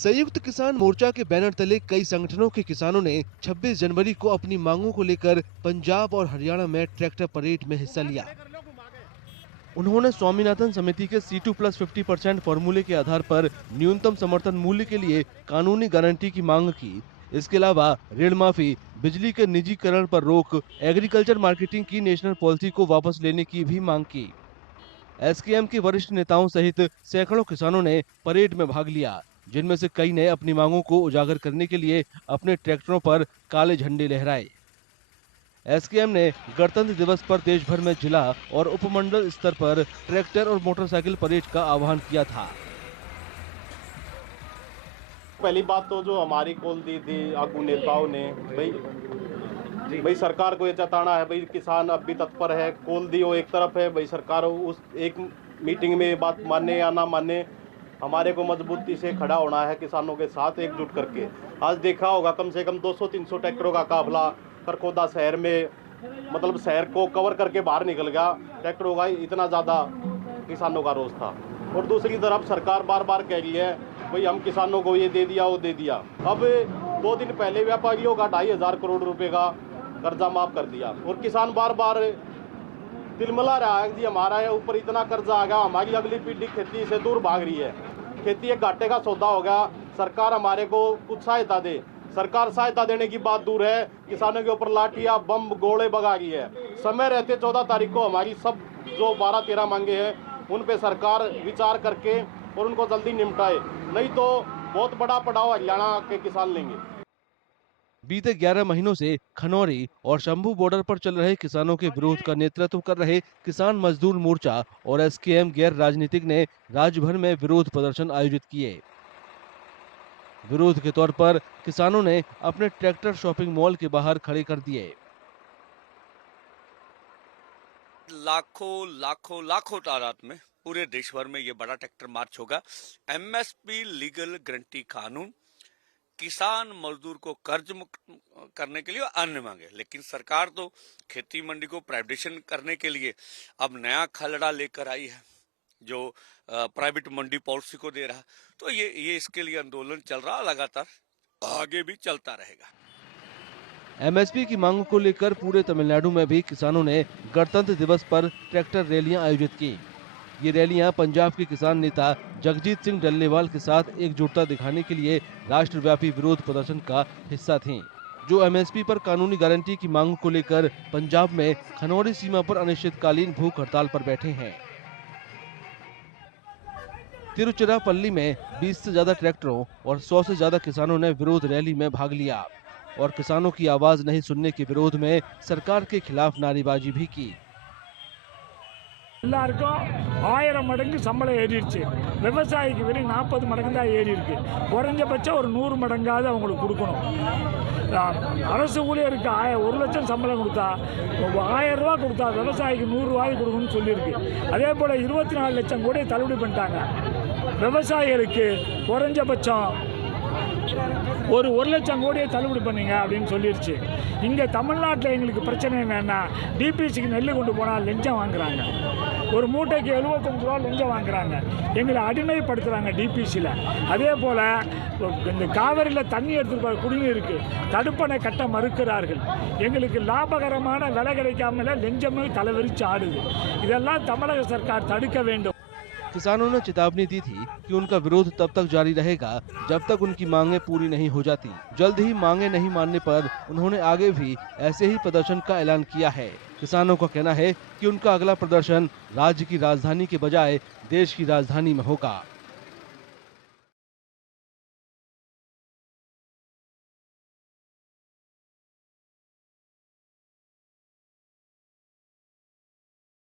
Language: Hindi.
संयुक्त किसान मोर्चा के बैनर तले कई संगठनों के किसानों ने 26 जनवरी को अपनी मांगों को लेकर पंजाब और हरियाणा में ट्रैक्टर परेड में हिस्सा लिया। उन्होंने स्वामीनाथन समिति के C2+50% फॉर्मूले के आधार पर न्यूनतम समर्थन मूल्य के लिए कानूनी गारंटी की मांग की। इसके अलावा ऋण माफी, बिजली के निजीकरण पर रोक, एग्रीकल्चर मार्केटिंग की नेशनल पॉलिसी को वापस लेने की भी मांग की। एसकेएम के वरिष्ठ नेताओं सहित सैकड़ों किसानों ने परेड में भाग लिया, जिनमें से कई ने अपनी मांगों को उजागर करने के लिए अपने ट्रैक्टरों पर काले झंडे लहराए। एसकेएम ने गणतंत्र दिवस पर देश भर में जिला और उपमंडल स्तर पर ट्रैक्टर और मोटरसाइकिल परेड का आह्वान किया था। पहली बात तो जो हमारी कॉल दी थी आगू नेताओं ने, भाई सरकार को ये जताना है, भाई किसान अब भी तत्पर है। कॉल दी वो एक तरफ है, भाई सरकार उस एक मीटिंग में बात माने या ना माने, हमारे को मजबूती से खड़ा होना है किसानों के साथ एकजुट करके। आज देखा होगा कम से कम 200-300 ट्रैक्टरों का काफिला करकोदा शहर में, मतलब शहर को कवर करके बाहर निकल गया। ट्रैक्टरों का इतना ज़्यादा किसानों का रोष था। और दूसरी तरफ सरकार बार बार कह रही है भाई हम किसानों को ये दे दिया वो दे दिया। अब 2 दिन पहले व्यापारियों का 2,500 करोड़ रुपए का कर्जा माफ कर दिया और किसान बार बार तिलमिला रहा है कि हमारा ऊपर इतना कर्जा आ गया, हमारी अगली पीढ़ी खेती से दूर भाग रही है, खेती एक घाटे का सौदा हो गया। सरकार हमारे को कुछ सहायता दे। सरकार सहायता देने की बात दूर है, किसानों के ऊपर लाठियां बम गोले भगा रही है। समय रहते 14 तारीख को हमारी सब जो 12-13 मांगे हैं उन पे सरकार विचार करके और उनको जल्दी निपटाए, नहीं तो बहुत बड़ा पड़ाव हरियाणा के किसान लेंगे। बीते 11 महीनों से खनौरी और शंभू बॉर्डर पर चल रहे किसानों के विरोध का नेतृत्व कर रहे किसान मजदूर मोर्चा और एसकेएम गैर राजनीतिक ने राज्य भर में विरोध प्रदर्शन आयोजित किए। विरोध के तौर पर किसानों ने अपने ट्रैक्टर शॉपिंग मॉल के बाहर खड़े कर दिए। लाखों तादाद में पूरे देश भर में ये बड़ा ट्रैक्टर मार्च होगा। एमएसपी लीगल गारंटी कानून, किसान मजदूर को कर्ज मुक्त करने के लिए अन्य मांगे, लेकिन सरकार तो खेती मंडी को प्राइवेटाइजेशन करने के लिए अब नया खलड़ा लेकर आई है जो प्राइवेट मंडी पॉलिसी को दे रहा। तो ये इसके लिए आंदोलन चल रहा, लगातार आगे भी चलता रहेगा। एमएसपी की मांग को लेकर पूरे तमिलनाडु में भी किसानों ने गणतंत्र दिवस पर ट्रैक्टर रैलियां आयोजित की। ये रैलियां पंजाब के किसान नेता जगजीत सिंह डल्लेवाल के साथ एकजुटता दिखाने के लिए राष्ट्रव्यापी विरोध प्रदर्शन का हिस्सा थीं, जो एमएसपी पर कानूनी गारंटी की मांग को लेकर पंजाब में खनौरी सीमा पर अनिश्चितकालीन भूख हड़ताल पर बैठे हैं। तिरुचिरापल्ली में 20 से ज्यादा ट्रैक्टरों और 100 से ज्यादा किसानों ने विरोध रैली में भाग लिया और किसानों की आवाज नहीं सुनने के विरोध में सरकार के खिलाफ नारेबाजी भी की। எல்லாருக்கும் 1000 மடங்கு சம்பளம் ஏறிடுச்சு. விவசாயிக்கு வெறும் 40 மடங்கு தான் ஏறி இருக்கு. குறைஞ்சபட்சம் ஒரு 100 மடங்காவது அவங்களுக்கு கொடுக்கணும். அரசு ஊழியருக்கு 1 லட்சம் சம்பளம் கொடுத்தா 1000 ரூபா கொடுத்தா விவசாயிக்கு 100 ரூபாய் கொடுக்கணும்னு சொல்லியிருக்கு. அதே போல் 24 லட்சம் கூட தள்ளுபடி பண்ணிட்டாங்க. விவசாயிகளுக்கு குறைஞ்சபட்சம் ஒரு 1 லட்சம் கோடியை தள்ளுபடி பண்ணுங்க அப்படின்னு சொல்லிடுச்சு. இங்கே தமிழ்நாட்டில் எங்களுக்கு பிரச்சனை என்னன்னா, டிபிசிக்கு நெல் கொண்டு போனால் லஞ்சம் வாங்குறாங்க. ஒரு மூட்டைக்கு 75 ரூபா லஞ்சம் வாங்குறாங்க. எங்களை அடிமைப்படுத்துகிறாங்க டிபிசியில். அதே போல் இந்த காவிரியில் தண்ணி எடுத்துட்டு குடிநீருக்கு தடுப்பணை கட்ட மறுக்கிறார்கள். எங்களுக்கு லாபகரமான விலை கிடைக்காமல லஞ்சமே தலைவிரிச்சு ஆடுது. இதெல்லாம் தமிழக सरकार தடுக்க வேண்டும்। किसानों ने चेतावनी दी थी कि उनका विरोध तब तक जारी रहेगा जब तक उनकी मांगें पूरी नहीं हो जाती। जल्द ही मांगें नहीं मानने पर उन्होंने आगे भी ऐसे ही प्रदर्शन का ऐलान किया है। किसानों का कहना है कि उनका अगला प्रदर्शन राज्य की राजधानी के बजाय देश की राजधानी में होगा।